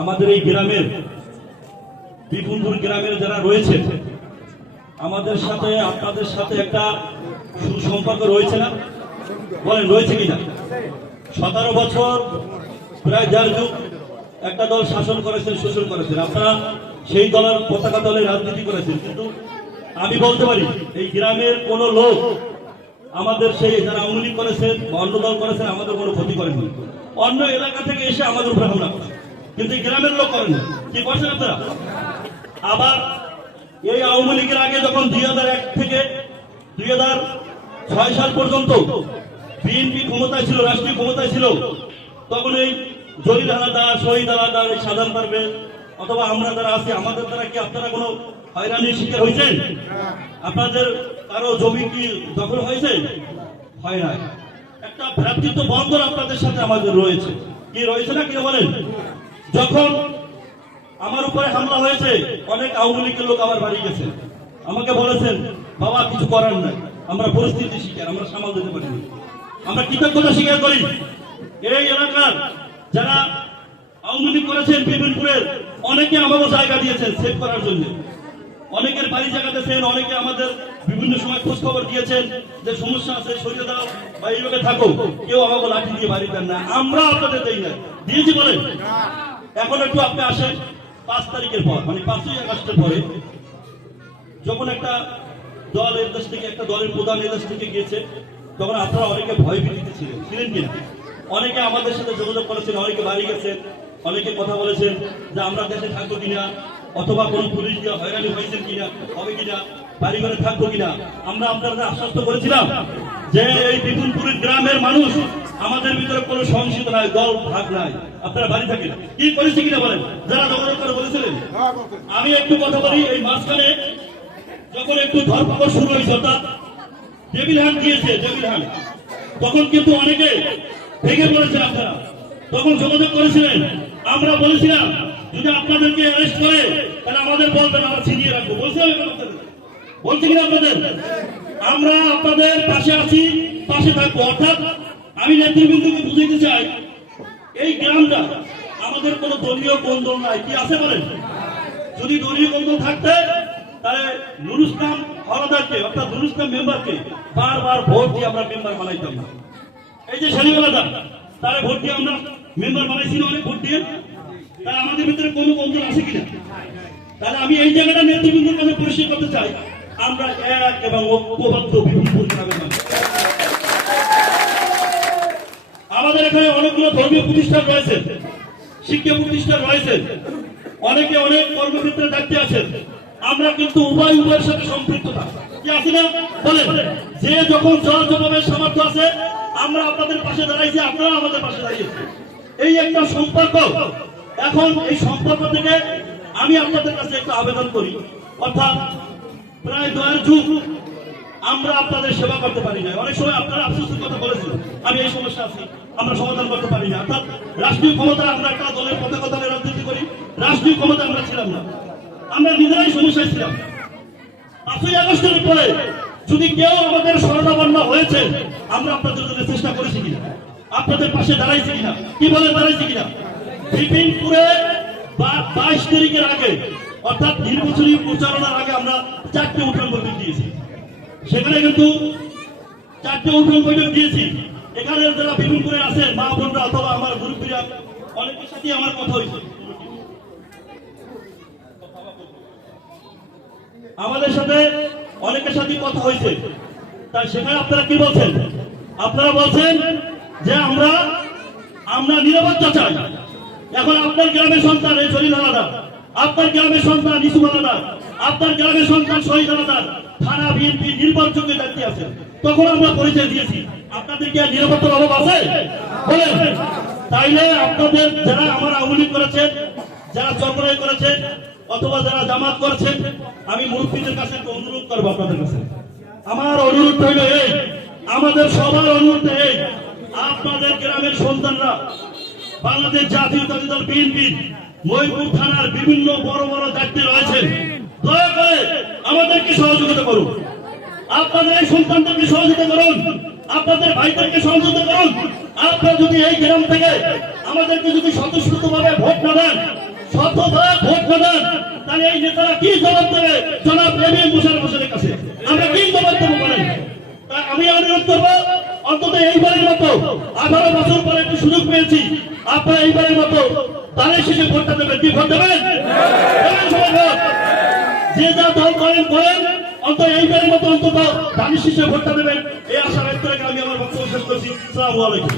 আমাদের এই গ্রামের বিপুলপুর গ্রামের যারা রয়েছে আমাদের সাথে, আপনাদের সাথে একটা সুসম্পর্ক রয়েছে না? বলেন, রয়েছে কিনা সতেরো বছর প্রায় যার যুগ, একটা দল শাসন করেছেন, শোষণ করেছেন। আপনারা সেই দলের পতাকা দলে রাজনীতি করেছেন। কিন্তু আমি বলতে পারি, এই গ্রামের কোন লোক আমাদের সেই যারা আওয়ামী লীগ করেছেন বা অন্য দল করেছেন, আমাদের কোনো ক্ষতি করেনি অন্য এলাকা থেকে এসে আমাদের উপরে হামলা কিন্তু গ্রামের লোক করেন কি করছেন আপনারা? আবার এই আওয়ামী লীগের আগে যখন দুই হাজার এক থেকে দুই ছয় সাল পর্যন্ত বিএনপি ক্ষমতায় ছিল, রাষ্ট্রীয় ক্ষমতায় ছিল, তখন এই জলিল আলাদা শহীদ আলাদা এই সাধারণ পারবে, অথবা আমরা যারা আছি, আমাদের দ্বারা কি আপনারা কোনো হয়রানির শিকার হয়েছেন? আপনাদের কারও জমি কি দখল হয়েছে? হয় নাই। একটা ভ্রাতৃত্ব বন্ধন আপনাদের সাথে আমাদের রয়েছে। কি রয়েছে না কি বলেন? যখন আমার উপরে হামলা হয়েছে, অনেক আওয়ামী লীগের লোক আমার বাড়ি গেছে। আমাকে বলেছেন, বাবা, কিছু করার নাই। আমরা পরিস্থিতি শিকার, আমরা সামাল দিতে পারি আমরা কৃতজ্ঞতা স্বীকার করি। এই এলাকার যারা আওয়ামী লীগ করেছেন বিপিনপুরের, অনেকে আমাকে জায়গা দিয়েছেন সেভ করার জন্য। অনেকের বাড়ি জায়গা দিয়েছেন, অনেকে আমাদের বিভিন্ন সময় খোঁজ খবর দিয়েছেন যে সমস্যা আছে, সরিয়ে দাও বা এইভাবে থাকো কেউ আমাকে লাঠি দিয়ে বাড়ি দেন না। আমরা আপনাদের দেই না দিয়েছি বলেন এখন একটু আপনি আসেন, পাঁচ তারিখের পর মানে পাঁচই আগস্টের পরে, যখন একটা দল এর দেশ থেকে, একটা দলের প্রধান এর দেশ থেকে গিয়েছে, তখন আপনারা অনেকে ভয় ভীতিতে ছিলেন ছিলেন কিনা? অনেকে আমাদের সাথে যোগাযোগ করেছেন, অনেকে বাড়ি গেছেন, অনেকে কথা বলেছেন যে আমরা দেশে থাকব কিনা, অথবা কোনো পুলিশ দিয়ে হয়রানি হয়েছেন কিনা, হবে কিনা বাড়ি ঘরে থাকব কিনা, আমরা আপনাদের আশ্বস্ত করেছিলাম যে এই বিপুলপুরের গ্রামের মানুষ আমাদের ভিতরে কোনো সংশোধন নাই, দল ভাগ নাই। আপনারা বাড়ি থাকেন। কি করেছে কিনা বলেন? যারা যোগাযোগ করে বলেছিলেন। আমি একটু কথা বলি, এই মাঝখানে যখন একটু ধরপকড় শুরু হয়েছে, অর্থাৎ ডেভিল হ্যান্ড দিয়েছে ডেভিল হ্যান্ড তখন কিন্তু অনেকে ভেঙে পড়েছেন আপনারা। তখন যোগাযোগ করেছিলেন। আমরা বলেছিলাম, যদি আপনাদেরকে অ্যারেস্ট করে, তাহলে আমাদের বলবেন, আমরা ছিনিয়ে রাখব। বলছিলাম? বলছি কিনা আপনাদের? আমরা আপনাদের পাশে আছি, পাশে থাকব। অর্থাৎ আমি নেতৃবৃন্দকে বুঝাইতে চাই, এই গ্রামটা আমাদের কোনো দলীয় বন্ধন নাই। কি আছে বলেন? যদি দলীয় বন্ধন থাকতে, তাহলে অর্থাৎ মেম্বারকে বারবার ভোট দিয়ে আমরা মেম্বার বানাইতাম না। এই যে শালিওয়ালাদা তারা ভোট দিয়ে আমরা মেম্বার বানাইছি অনেক ভোট দিয়ে। তাহলে আমাদের ভিতরে কোনো বন্ধন আছে কিনা? তাহলে আমি এই জায়গাটা নেতৃবৃন্দের কাছে পরিষ্কার করতে চাই, আমরা এক এবং ঐক্যবদ্ধ বিপুল গ্রামের মানুষ আমাদের এখানে অনেকগুলো ধর্মীয় প্রতিষ্ঠান রয়েছে, শিক্ষা প্রতিষ্ঠান রয়েছে। অনেকে অনেক কর্মক্ষেত্রে দায়িত্বে আছেন। আমরা কিন্তু উভয় উভয়ের সাথে সম্পৃক্ত যে যখন জল জবাবের সামর্থ্য আছে, আমরা আপনাদের পাশে দাঁড়াইছি আপনারা আমাদের পাশে দাঁড়িয়েছেন এই একটা সম্পর্ক। এখন এই সম্পর্ক থেকে আমি আপনাদের কাছে একটা আবেদন করি। অর্থাৎ প্রায় দয়ের যুগ আমরা আপনাদের সেবা করতে পারি না অনেক সময় আপনারা আফসোসের কথা বলেছেন। আমি এই সমস্যা আছি। আমরা সমাধান করতে পারি না। অর্থাৎ রাষ্ট্রীয় ক্ষমতা আমরা একটা দলের পতাকা রাজনীতি করি। রাষ্ট্রীয় ক্ষমতা আমরা ছিলাম না। আমরা নিজেরাই সমস্যায় ছিলাম। পাঁচই আগস্টের পরে যদি কেউ আমাদের স্মরণাবন্ন হয়েছে, আমরা আপনাদের জন্য চেষ্টা করেছি কিনা? আপনাদের পাশে দাঁড়াইছি কিনা? কি বলে দাঁড়াইছি কিনা? বিপিনপুরে বাইশ তারিখের আগে, অর্থাৎ নির্বাচনী প্রচারণার আগে আমরা চারটে উঠান বৈঠক দিয়েছি। সেখানে কিন্তু চারটে উঠান বৈঠক দিয়েছি। এখানে যারা বিপিনপুরে আছেন মা বোনরা অথবা আমার মুরব্বীরা, অনেকের সাথে আমার কথা হয়েছে। আমাদের সাথে অনেকের সাথে কথা হয়েছে। তাই সেখানে আপনারা কি বলছেন? আপনারা বলছেন যে আমরা আমরা নিরাপত্তা চাই এখন আপনার গ্রামের সন্তান, এই শরীর আলাদা। আপনার গ্রামের সন্তান ইসুম আলাদা আপনার গ্রামের সন্তান শহীদ আলাদা থানা বিএনপি নির্বাচনে দায়িত্বে আছে তখন আমরা পরিচয় দিয়েছি। আপনাদের কি নিরাপত্তার অভাব আছে? বলেন। তাইলে আপনাদের যারা আমার আওয়ামী করেছেন, যারা চক্রাই করেছেন, অথবা যারা জামাত করেছেন, আমি মুরব্বীদের কাছে একটা অনুরোধ করব আপনাদের কাছে। আমার অনুরোধ হইল এই আমাদের সবার অনুরোধ এই আপনাদের গ্রামের সন্তানরা, বাংলাদেশ জাতীয়তাবাদী দল বিএনপি মহিপুর থানার বিভিন্ন বড় বড় দায়িত্বে রয়েছে। দয়া করে আমাদেরকে সহযোগিতা করুন। আপনাদের এই সন্তানদেরকে সহযোগিতা করুন। আপনাদের ভাইদেরকে সহযোগিতা করুন। আপনারা যদি এই গ্রাম থেকে আমাদেরকে যদি স্বতঃস্ফূর্ত ভাবে ভোট না দেন শতভাগ ভোট না দেন, তাহলে এই নেতারা কি জবাব দেবে? জনাব এবিএম মুশারফ হোসেনের কাছে। আমরা কি জবাব দেবো বলেন? আমি অনুরোধ করব, অন্তত এইবারের মতো আঠারো বছর পরে একটু সুযোগ পেয়েছি। আপনারা এইবারের মতো তাদের শেষে ভোটটা দেবেন কি ভোট দেবেন যে যা দল করেন করেন। অন্তত এইবারের মতো অন্তত ধানের শীর্ষে ভোটটা দেবেন। এই আশা ব্যক্ত রেখে আমি আমার বক্তব্য শেষ করছি। সালামু আলাইকুম।